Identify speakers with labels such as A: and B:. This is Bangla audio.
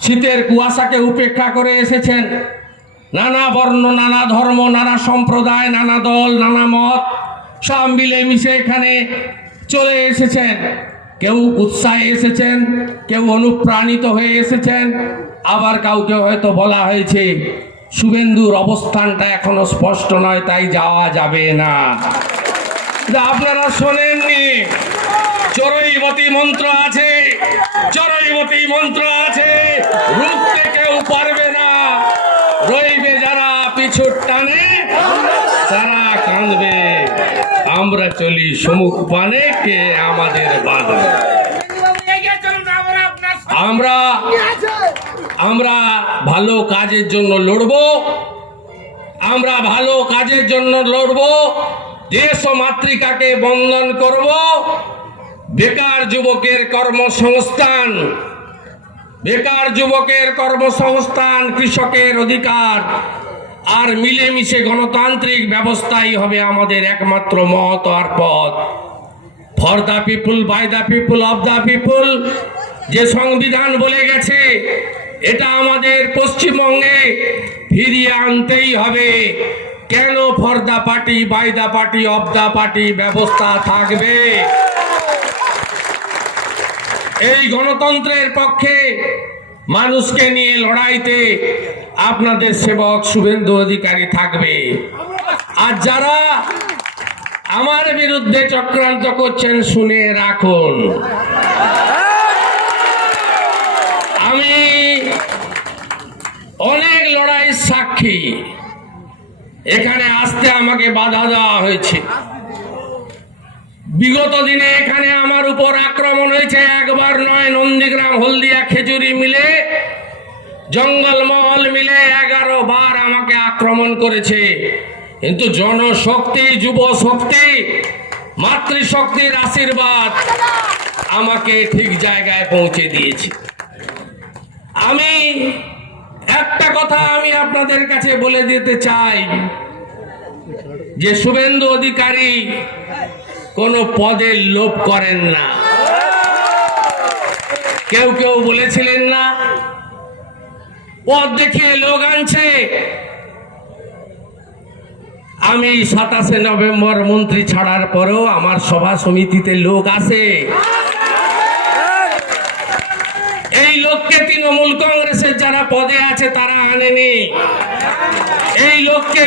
A: শীতের কুয়াশাকে উপেক্ষা করে এসেছেন নানা বর্ণ, নানা ধর্ম, নানা সম্প্রদায়, নানা দল, নানা মত, সব মিলেমিশে এখানে চলে এসেছেন। কেউ উৎসাহে এসেছেন, কেউ অনুপ্রাণিত হয়ে এসেছেন। আবার কাউকে হয়তো বলা হয়েছে, শুভেন্দুর অবস্থানটা এখনও স্পষ্ট নয়, তাই যাওয়া যাবে না। আপনারা শোনেননি চরৈবতী মন্ত্র আছে। চরৈবতী মন্ত্র আছে রুখতে কেউ পারবে না। রইবে যারা পিছুর টানে, তারা কাঁদবে। আমরা চলি সমুখ পানে, কে আমাদের বাঁধবে। আমরা আমরা ভালো কাজের জন্য লড়বো। আমরা ভালো কাজের জন্য লড়ব। দেশ ও মাতৃকাকে বন্ধন করব। বেকার যুবকের কর্মসংস্থান। বেকার যুবকের কর্মসংস্থান কৃষকের অধিকার। আর মিলেমিশে গণতান্ত্রিক ব্যবস্থাই হবে আমাদের একমাত্র মত আর পথ। For the people by the people of the people যে সংবিধান বলে গেছে, এটা আমাদের পশ্চিমবঙ্গে ফিরিয়ে আনতেই হবে। কেন for the party by the party of the party ব্যবস্থা থাকবে? এই গণতন্ত্রের পক্ষে মানুষকে নিয়ে লড়াইতে আপনাদের সেবক শুভেন্দু অধিকারী থাকবে। আর যারা আমার বিরুদ্ধে চক্রান্ত করছেন, শুনে রাখুন। আমি অনেক লড়াই সাক্ষী। এখানে আসতে আমাকে বাধা দেওয়া হয়েছে। বিগত দিনে এখানে আমার উপর আক্রমণ হয়েছে একবার নয়, নন্দীগ্রাম, হলদিয়া, খেজুরি মিলে জঙ্গলমহল মিলে এগারো বার আমাকে আক্রমণ করেছে। কিন্তু জনশক্তি যুব শক্তি মাতৃশক্তির আশীর্বাদ আমাকে ঠিক জায়গায় পৌঁছে দিয়েছে। আমি একটা কথা আমি আপনাদের কাছে বলে দিতে চাই যে শুভেন্দু অধিকারী কোনো পদের লোভ করেন না। কেউ কেউ বলেছিলেন না, পদ দেখিয়ে লোক আনছে। আমি সাতাশে নভেম্বর মন্ত্রী ছাড়ার পরেও আমার সভা সমিতিতে লোক আসে। এই লোককে তৃণমূল কংগ্রেসের যারা পদে আছে তারা আনেনি। এই লোককে